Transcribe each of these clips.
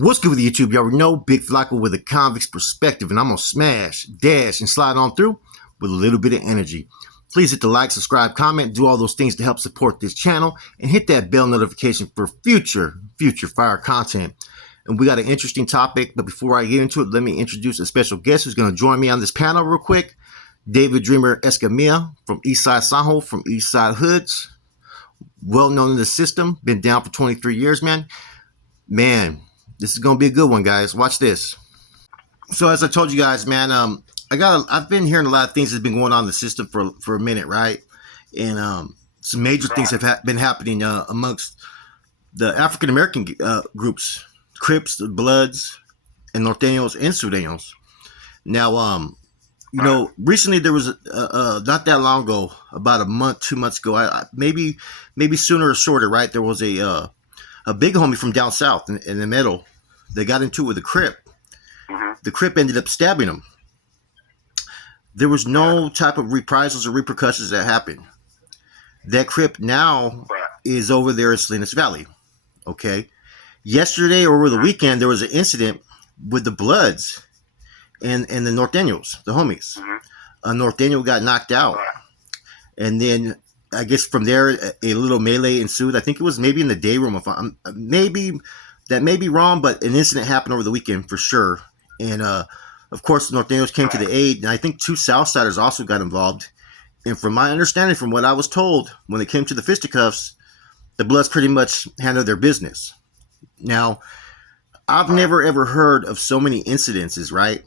What's good with YouTube? You already know Big Flacco with a convict's perspective, and I'm gonna smash, dash, and slide on through with a little bit of energy. Please hit the like, subscribe, comment, do all those things to help support this channel, and hit that bell notification for future fire content. And we got an interesting topic, but before I get into it, let me introduce a special guest who's gonna join me on this panel real quick. David Dreamer Escamilla from Eastside Sanjo, from Eastside Hoods, well known in the system, been down for 23 years, man. This is gonna be a good one, guys. Watch this. So as I told you guys, man, I've been hearing a lot of things that's been going on in the system for a minute, right? And some major things have been happening amongst the African American groups, Crips, the Bloods, and Nortenos and Sudanos. Now, recently there was not that long ago, about a month, 2 months ago, maybe sooner or shorter, right? There was a big homie from down south in the middle. They got into it with a Crip. Mm-hmm. The Crip ended up stabbing him. There was no type of reprisals or repercussions that happened. That Crip now is over there in Salinas Valley. Okay. Yesterday or over the weekend, there was an incident with the Bloods and the Nortenos, the homies. Mm-hmm. A Norteño got knocked out. And then I guess from there, a little melee ensued. I think it was maybe in the day room. That may be wrong, but an incident happened over the weekend for sure. And of course, the Norteños came to the aid, and I think two Southsiders also got involved. And from my understanding, from what I was told, when it came to the fisticuffs, the Bloods pretty much handled their business. Now, I've never ever heard of so many incidences, right,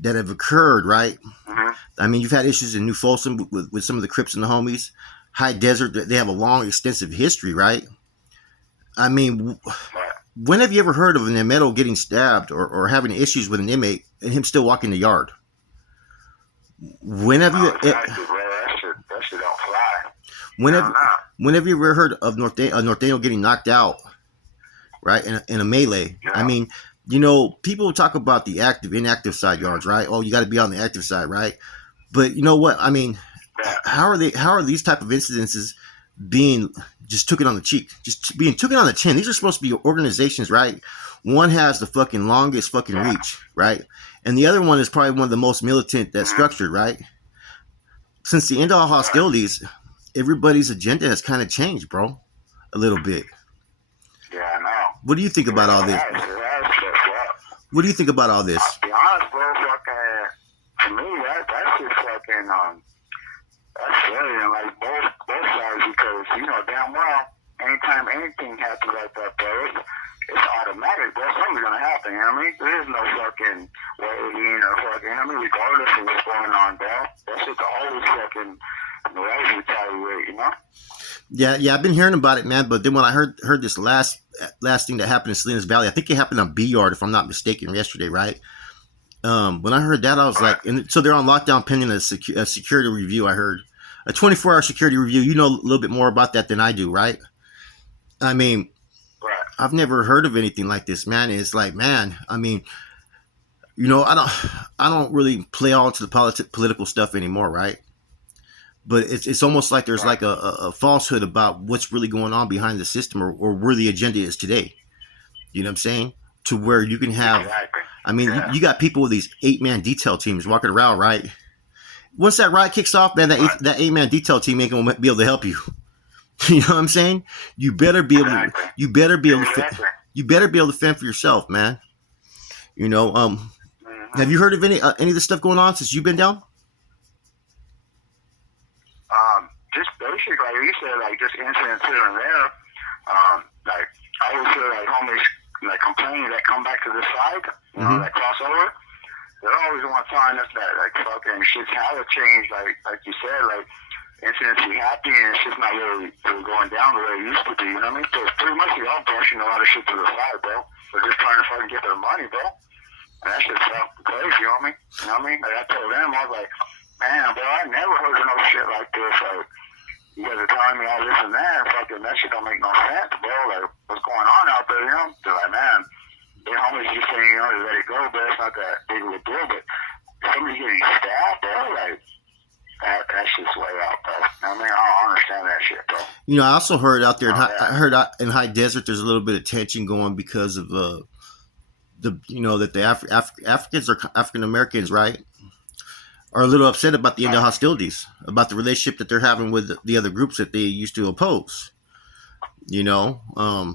that have occurred, right? Mm-hmm. I mean, you've had issues in New Folsom with some of the Crips and the homies. High Desert, they have a long, extensive history, right? I mean, when have you ever heard of an inmate getting stabbed or having issues with an inmate and him still walking the yard? When have you? That shit don't fly. When have you ever heard of Norteño getting knocked out, right, in a melee? Yeah. I mean, people talk about the active, inactive side yards, right? Oh, you got to be on the active side, right? But you know what? I mean, how are these type of incidences being just took it on the cheek, just being took it on the chin? These are supposed to be organizations, right? One has the fucking longest fucking reach, right? And the other one is probably one of the most militant that's structured, right? Since the end of all hostilities, everybody's agenda has kind of changed, bro, a little bit. Yeah, I know. What do you think about all this? What do you think about all this? To be honest, bro, to me, that's just fucking, that's scary, like both sides, because damn well, anytime anything happens like that, bro, it's automatic, bro. Something's gonna happen. You know what I mean? There is no fucking waiting or fucking. Regardless of what's going on, bro, that shit's always fucking retaliate. Yeah, I've been hearing about it, man. But then when I heard this last thing that happened in Salinas Valley, I think it happened on B Yard, if I'm not mistaken, yesterday, right? When I heard that, I was like, and so they're on lockdown pending a security review. I heard a 24-hour security review. You know a little bit more about that than I do, right? I mean, I've never heard of anything like this, man. It's like, man, I mean, I don't really play all into the political stuff anymore, right? But it's almost like there's like a falsehood about what's really going on behind the system or where the agenda is today. You know what I'm saying? To where you can have, I mean, you got people with these 8-man detail teams walking around, right? Once that riot kicks off, man, that 8-man detail team ain't gonna be able to help you. You know what I'm saying? You better be able to. You better be able to fend for yourself, man. Have you heard of any of the stuff going on since you've been down? Just basically, like you said, like just incidents here and there. Like I always hear like homies like complaining that come back to this side, that crossover. They're always the ones telling us that like fucking shit's hella changed. Like you said, like incidents be happening and it's just not really going down the way it used to be. You know what I mean? So it's pretty much they all brushing a lot of shit to the side, bro. They're just trying to fucking get their money, bro. And that shit's fucking crazy, you know what I mean? You know what I mean? Like I told them, I was like, man, bro, I never heard of no shit like this. Like, you guys are telling me all this and that, and fucking that shit don't make no sense, bro. Like, what's going on out there, you know? They're like, man, their homies just saying, to let it go, but it's not that big of a deal. But somebody getting stabbed, bro, like, that shit's way out, bro. I mean, I don't understand that shit, bro. I also heard out there, I heard out in High Desert, there's a little bit of tension going because of that the Africans or African Americans, right, are a little upset about the end of hostilities, about the relationship that they're having with the other groups that they used to oppose. Right.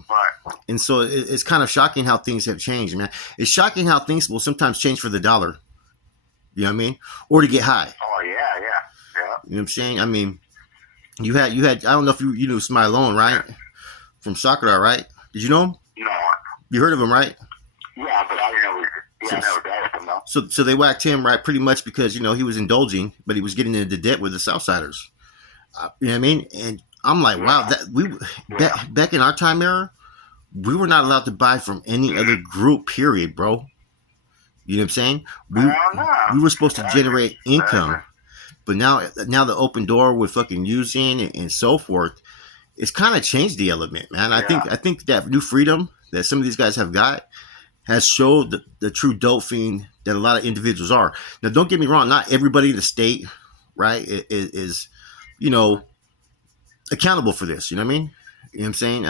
And so it's kind of shocking how things have changed, man. It's shocking how things will sometimes change for the dollar. You know what I mean? Or to get high. Oh yeah. You know what I'm saying? I mean, you had. I don't know if you knew Smile Alone, right? From Sakura, right? Did you know him? No. You heard of him, right? Yeah, but I never. Yeah, I never dealt with him though. So they whacked him, right? Pretty much because he was indulging, but he was getting into debt with the Southsiders. You know what I mean? And I'm like, wow, back in our time era, we were not allowed to buy from any other group. Period, bro. You know what I'm saying? We were supposed to generate income, but now the open door with fucking using and so forth, it's kind of changed the element, man. I think that new freedom that some of these guys have got has showed the true dope fiend that a lot of individuals are. Now, don't get me wrong, not everybody in the state, right, is accountable for this. You know what I mean? You know what I'm saying?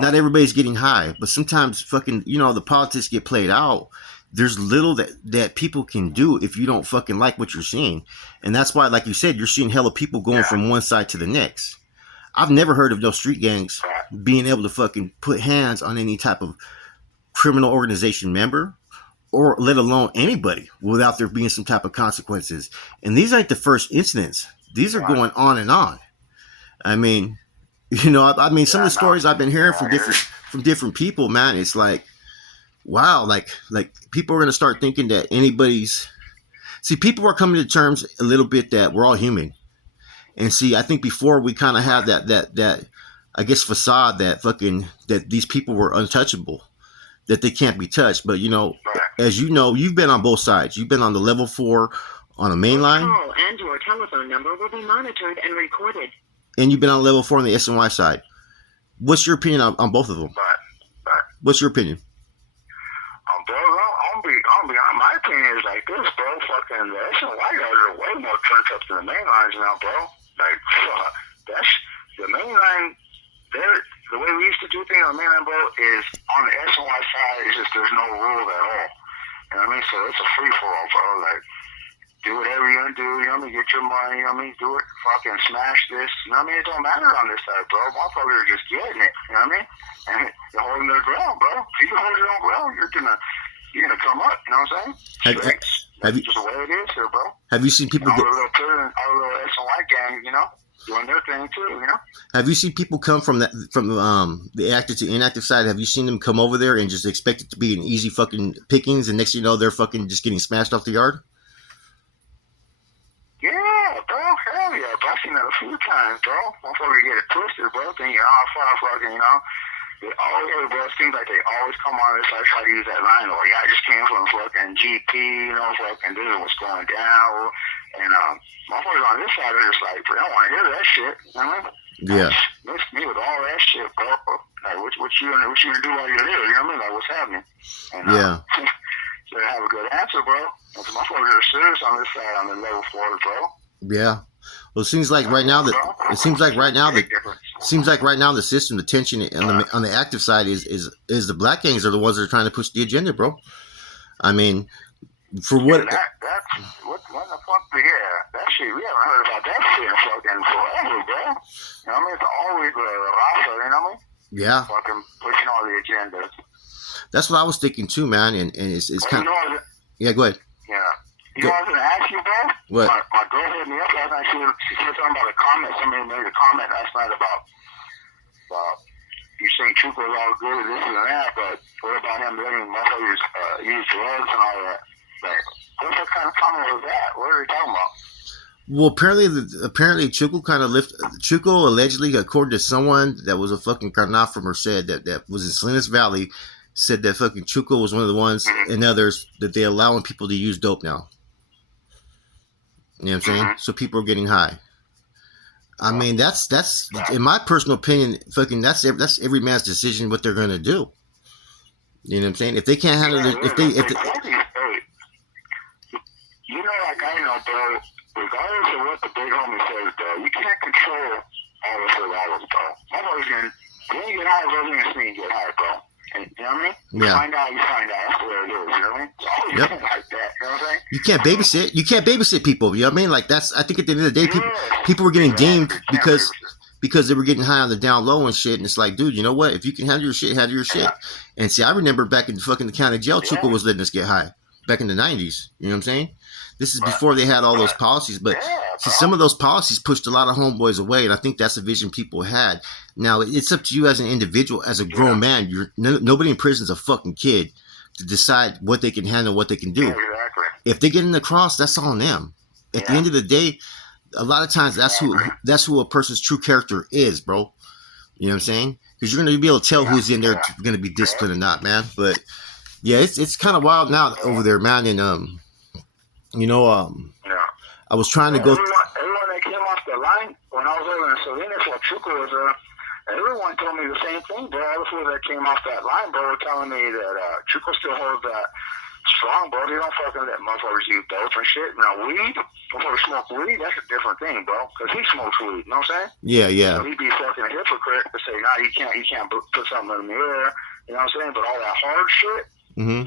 Not everybody's getting high, but sometimes fucking, the politics get played out. There's little that people can do if you don't fucking like what you're seeing. And that's why, like you said, you're seeing hella people going from one side to the next. I've never heard of no street gangs being able to fucking put hands on any type of criminal organization member, or let alone anybody, without there being some type of consequences. And these ain't the first incidents. These are going on and on. I mean, some of the stories I've been hearing from different people, man, it's like, wow, like people are gonna start thinking that people are coming to terms a little bit that we're all human. And see, I think before we kind of have that I guess facade that these people were untouchable, that they can't be touched. But as you know, you've been on both sides. You've been on the level 4 on a mainline. Call and your telephone number will be monitored and recorded. And you've been on level 4 on the SNY side. What's your opinion on both of them? Right. What's your opinion? Bro, my opinion is like this, bro. Fucking the SNY guys are way more turned up than the main lines now, bro. Like, that's the main line. The way we used to do things on the main line, bro, is on the SNY side. It's just there's no rules at all. You know what I mean? So it's a free for all, bro. Like, do whatever you want to do. You know what I mean? Get your money. You know what I mean? Do it. Fucking smash this. You know what I mean? It don't matter on this side, bro. Motherfuckers are just getting it. You know what I mean? And they're holding their ground, bro. If you hold your own ground, you're gonna come up. You know what I'm saying? That's just the way it is here, bro. Have you seen people? All the little SNY gangs, doing their thing too. Have you seen people come from the active to inactive side? Have you seen them come over there and just expect it to be an easy fucking pickings, and next thing you know, they're fucking just getting smashed off the yard? Yeah, bro. Hell yeah, bro. I've seen that a few times, bro. Motherfucker get it twisted, bro. Then you're all fucking, they always, bro, it seems like they always come on this side, try to use that line, or I just came from fucking GP, fucking this is what's going down. And motherfuckers on this side are just like, bro, I don't want to hear that shit. You know what I mean? Yeah. Miss me with all that shit, bro. Like, what you gonna do while you're there? You know what I mean? Like, what's happening? And, yeah. So they have a good answer, bro. And some motherfuckers are serious on this side, on the level 4, bro. Yeah. Well, it seems like right now the system, the tension on the active side is the black gangs are the ones that are trying to push the agenda, bro. I mean, for what? What the fuck? Yeah, that shit. We haven't heard about that shit in fucking forever, bro. You know what I mean? It's always the Rasa, you know what I mean? Yeah. Fucking pushing all the agendas. That's what I was thinking too, man. And it's kind of. Yeah, go ahead. Yeah. You know what I was going to ask you, bro? What? My girl hit me up last night. She said something about a comment. Somebody made a comment last night about you saying Chupa was all good and this and that, but what about him letting motherfuckers use drugs and all that? Like, what kind of comment was that? What are you talking about? Well, apparently Chuco allegedly, according to someone that was a fucking carnal said that was in Salinas Valley, said that fucking Chuco was one of the ones and others that they allowing people to use dope now. You know what I'm saying? So people are getting high. I mean, that's in my personal opinion, fucking that's every man's decision what they're gonna do. You know what I'm saying? If they can't handle it, if they you know, like I know, bro. Regardless of what the big homie says, bro, you can't control all the survivors, bro. Motherfuckers they ain't get high, bro. They ain't get high, bro. And, you know what I mean? You Yeah. find out, that's the way it is, you know what I mean? It's always Yep. been like that, you know what I'm saying? You can't babysit. You can't babysit people. You know what I mean? Like that's. I think at the end of the day, Yeah. people were getting Exactly. gamed Can't because they were getting high on the down low and shit. And it's like, dude, you know what? If you can handle your shit, handle your shit. Yeah. And see, I remember back in the fucking county jail, Chuka Yeah. was letting us get high back in the 90s. You know what I'm saying? This is before they had all those policies, but Yeah, see, bro. some of those policies pushed a lot of homeboys away, and I think that's the vision people had. Now it's up to you as an individual, as a grown man. You're nobody in prison is a fucking kid to decide what they can handle, what they can do. Yeah, exactly. If they get in the cross, that's on them. At the end of the day, a lot of times that's who a person's true character is, bro. You know what I'm saying? Because you're going to be able to tell who's in there going to be disciplined or not, man. But yeah, it's kind of wild now over there, man. And Yeah. I was trying to go. Everyone that came off the line when I was over in Salinas while Chuka was there, everyone told me the same thing, bro. All the fools that came off that line, bro, were telling me that Chuka still holds that strong, bro. They don't fucking let motherfuckers use dope and shit. Now, weed, motherfuckers smoke weed, that's a different thing, bro. Because he smokes weed, you know what I'm saying? Yeah, yeah. So he'd be fucking a hypocrite to say, nah, you can't put something in the air, you know what I'm saying? But all that hard shit,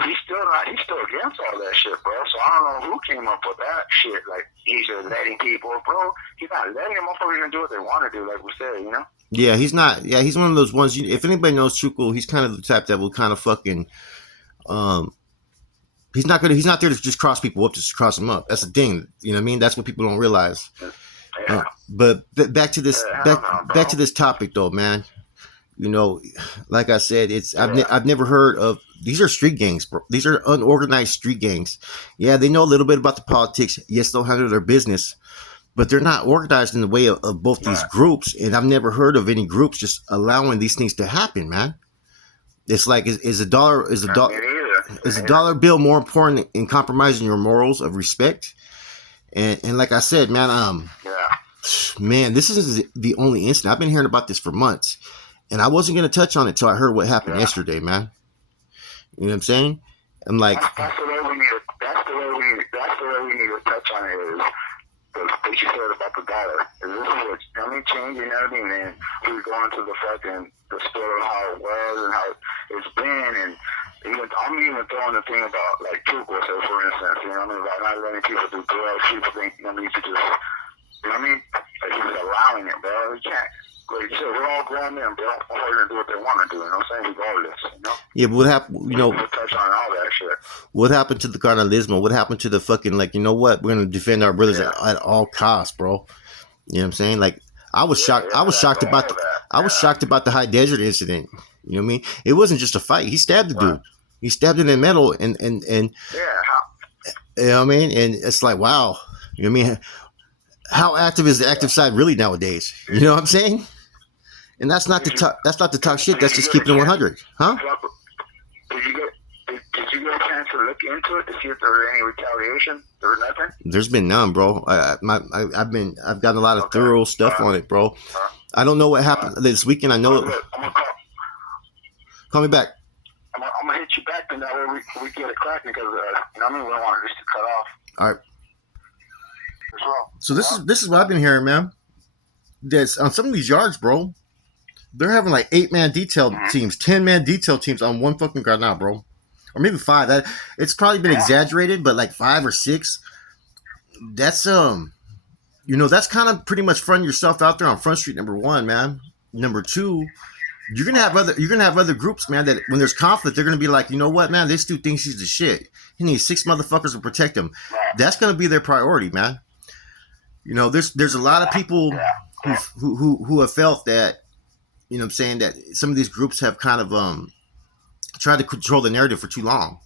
he's still against all that shit, bro. So I don't know who came up with that shit. Like, he's just letting people, bro. He's not letting them motherfuckers even do what they want to do, like we said, you know? Yeah, he's not. Yeah, he's one of those ones. If anybody knows Chuko, he's kind of the type that will kind of fucking. He's not there to just cross people up, just cross them up. That's the thing. You know what I mean? That's what people don't realize. Yeah. But back to this. Back to this topic, though, man. You know, like I said, I've never heard of. These are street gangs, bro. These are unorganized street gangs. Yeah, they know a little bit about the politics. Yes, they'll handle their business, but they're not organized in the way of both these groups. And I've never heard of any groups just allowing these things to happen, man. It's like is a dollar bill more important in compromising your morals of respect? And like I said, man, man, this isn't the only incident. I've been hearing about this for months, and I wasn't gonna touch on it until I heard what happened yesterday, man. You know what I'm saying? I'm like, that's the way we need to touch on it. Is what you said about the dollar. This is what changing everything, and we're going to the story of how it was and how it's been, and I'm even throwing the thing about like Tuco, so for instance, you know what I mean, about not letting people do drugs. People think you should just, you know what I mean, like he's allowing it, bro. You can't. Like you said, we're all grown men, bro. We're going to do what they want to do, you know what I'm saying? Regardless, you know? Yeah, but what happened, we'll touch on all that shit. What happened to the carnalismo? What happened to the fucking, like, you know what? We're going to defend our brothers at all costs, bro. You know what I'm saying? Like, I was shocked. I was shocked about the high desert incident. You know what I mean? It wasn't just a fight. He stabbed the dude. He stabbed him in the middle, and you know what I mean? And it's like, wow. You know what I mean? How active is the active side really nowadays? You know what I'm saying? And that's not the talk. That's not the talk shit. That's just keeping it 100, huh? Did you get a chance to look into it to see if there was any retaliation? There was nothing. There's been none, bro. I've gotten a lot of thorough stuff on it, bro. I don't know what happened this weekend. I know. Call me back. I'm gonna hit you back, and that way we get it cracking because you know what I mean. We don't want it just to cut off. All right. So this is what I've been hearing, man. That's on some of these yards, bro. They're having like 8-man detail teams, 10-man detail teams on one fucking guard now, bro, or maybe 5. It's probably been exaggerated, but like 5 or 6. That's that's kind of pretty much fronting yourself out there on Front Street. Number 1, man. Number 2, you're gonna have other groups, man. That when there's conflict, they're gonna be like, you know what, man, this dude thinks he's the shit. He needs 6 motherfuckers to protect him. That's gonna be their priority, man. You know, there's a lot of people who have felt that, you know what I'm saying, that some of these groups have kind of tried to control the narrative for too long.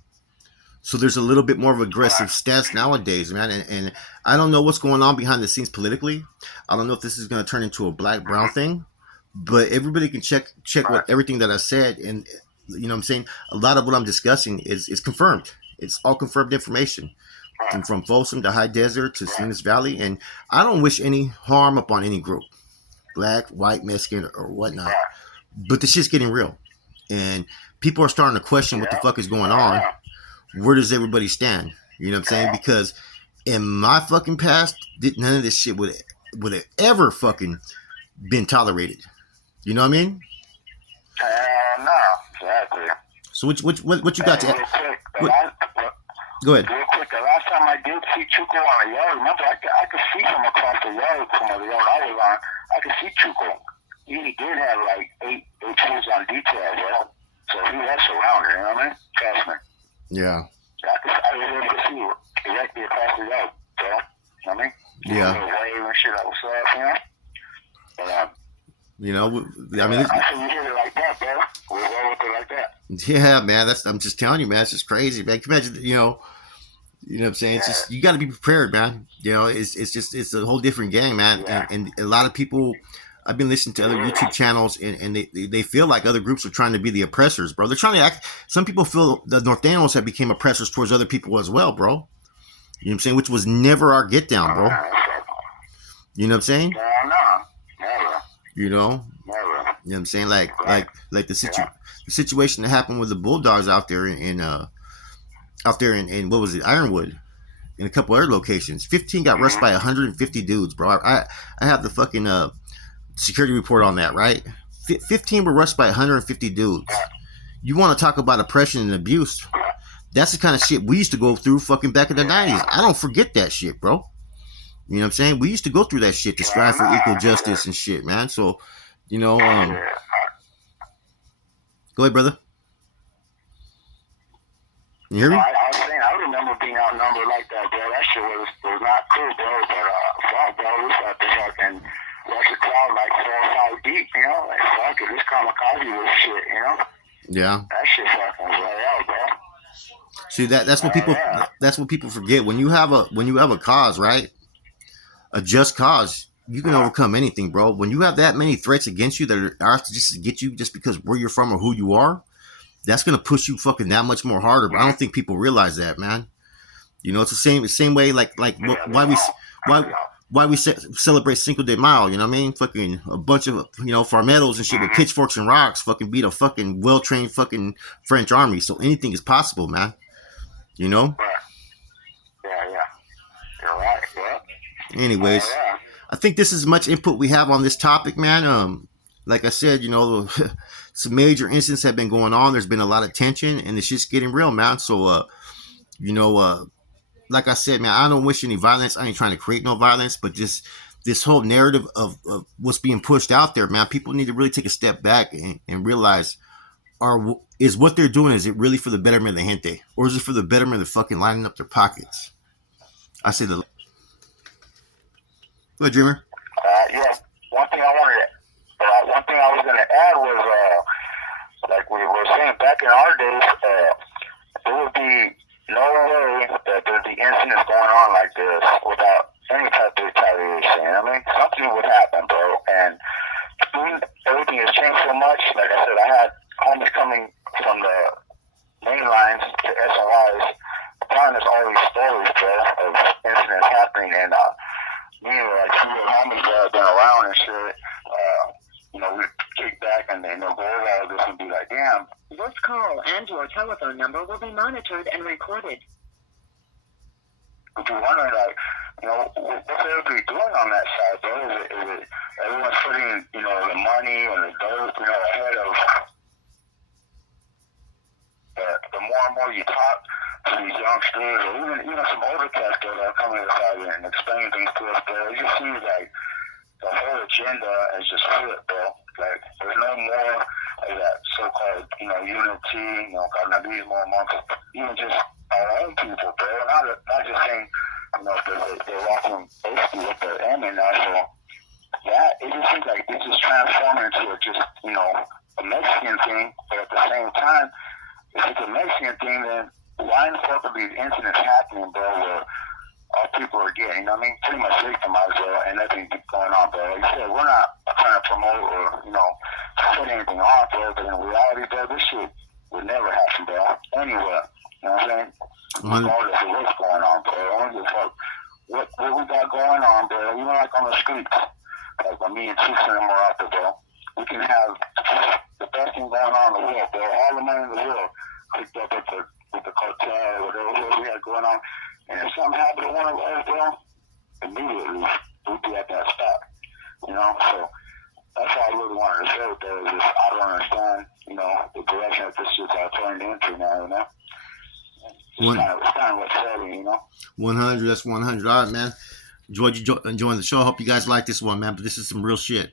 So there's a little bit more of an aggressive stance nowadays, man. And I don't know what's going on behind the scenes politically. I don't know if this is going to turn into a black-brown thing, but everybody can check what everything that I said. And, you know what I'm saying, a lot of what I'm discussing is confirmed. It's all confirmed information. From Folsom to High Desert to Salinas Valley. And I don't wish any harm upon any group, black, white, Mexican, or whatnot. But this shit's getting real. And people are starting to question what the fuck is going on. Where does everybody stand? You know what I'm saying? Because in my fucking past, none of this shit would have ever fucking been tolerated. You know what I mean? No, exactly. So what you got to? Real quick, What, go ahead. real quick, the last time I did see Chuco on a yard, remember, I could see him across the yard from the yard I was on. I could see Chuco. He did have like eight tools on detail, bro. So he was surrounded, you know what I mean? Trust me. Yeah. I was able to see directly across the yard, bro. You know what I mean? Yeah. Wave and shit, I was you know? But, you know, I mean, I think you hit it like that, bro. We'll roll with it like that. yeah, man. I'm just telling you, man. It's just crazy, man. Can you imagine, you know what I'm saying? It's just, you got to be prepared, man. You know, it's a whole different game, man. And a lot of people, I've been listening to other YouTube channels, and they feel like other groups are trying to be the oppressors, bro. They're trying to act. Some people feel the Nortenos have become oppressors towards other people as well, bro. You know what I'm saying? Which was never our get down, bro. You know what I'm saying? No, never. You know? Never. You know what I'm saying? Like the situation that happened with the Bulldogs out there in what was it, Ironwood, and a couple other locations. 15 got rushed by 150 dudes, bro. I have the fucking security report on that, right? 15 were rushed by 150 dudes. You want to talk about oppression and abuse? That's the kind of shit we used to go through fucking back in the 90s. I don't forget that shit, bro. You know what I'm saying? We used to go through that shit to strive for equal justice and shit, man. So, you know, go ahead, brother. You hear me? I was saying, I remember being outnumbered like that, bro. That shit was not cool, bro. But fuck, bro, we had to fucking rush the crowd like 4 or 5 deep, you know? Like, fuck it, this kamikaze was shit, you know? Yeah. That shit fucking was right out, bro. See, that's what people forget. When you have a cause, right? A just cause, you can overcome anything, bro. When you have that many threats against you that are out to just get you just because where you're from or who you are, that's gonna push you fucking that much more harder. But I don't think people realize that, man. You know, it's the same way like why we celebrate Cinco de Mayo. You know what I mean? Fucking a bunch of farmetos and shit with pitchforks and rocks fucking beat a fucking well trained fucking French army. So anything is possible, man. You know? Yeah. You're right, bro. Anyways, I think this is as much input we have on this topic, man. Like I said, you know, some major incidents have been going on. There's been a lot of tension, and it's just getting real, man. So, like I said, man, I don't wish any violence. I ain't trying to create no violence, but just this whole narrative of what's being pushed out there, man. People need to really take a step back and realize, is what they're doing, is it really for the betterment of the gente, or is it for the betterment of fucking lining up their pockets? I say the. Go ahead, Dreamer. Yeah. One thing I was gonna add was, like we were saying back in our days, there would be no way that there'd be incidents going on like this without any type of retaliation. I mean, something would happen, bro. And everything has changed so much. Like I said, I had homies coming from the Mainlines to SLIs, telling us all these stories, bro, of incidents happening, and me and like 2 little homies that have been around and shit, we kick back and they'll go over all this and be like, damn. This call and your telephone number will be monitored and recorded. But you're wondering, like, what's everybody doing on that side, bro? Is it everyone's putting, the money and the dope, ahead of the more and more you talk to these youngsters, or even some older cats that are coming to the side and explaining things to us, bro, it just seems like the whole agenda is just flipped, bro. Like, there's no more of that so-called, unity, carnalismo amongst even just our own people, bro. Not just saying, they're walking basically with their enemy now, so that, it just seems like it's just transforming into a Mexican thing, but at the same time, if it's a Mexican thing, then why in the fuck are these incidents happening, bro, where all people are getting, pretty much victimized, bro, and nothing going on, bro. Like I said, we're not trying to promote or, put anything on, bro, but in reality, bro, this shit would never happen, bro, anywhere. You know what I'm saying? Regardless of what's going on, bro. I don't give a fuck what we got going on, bro. Even like on the streets, like when me and Chiefs and them are out there, bro. We can have the best thing going on in the world, bro. All the money in the world hooked up with the cartel or whatever we had going on. And if something happened to one of us, bro, immediately we'd be at that spot. So that's all I really wanted to say. Though is just I don't understand, the direction that this shit's turned into now. It's kind of upsetting. 100. That's 100. All right, man. Enjoying the show. I hope you guys like this one, man. But this is some real shit.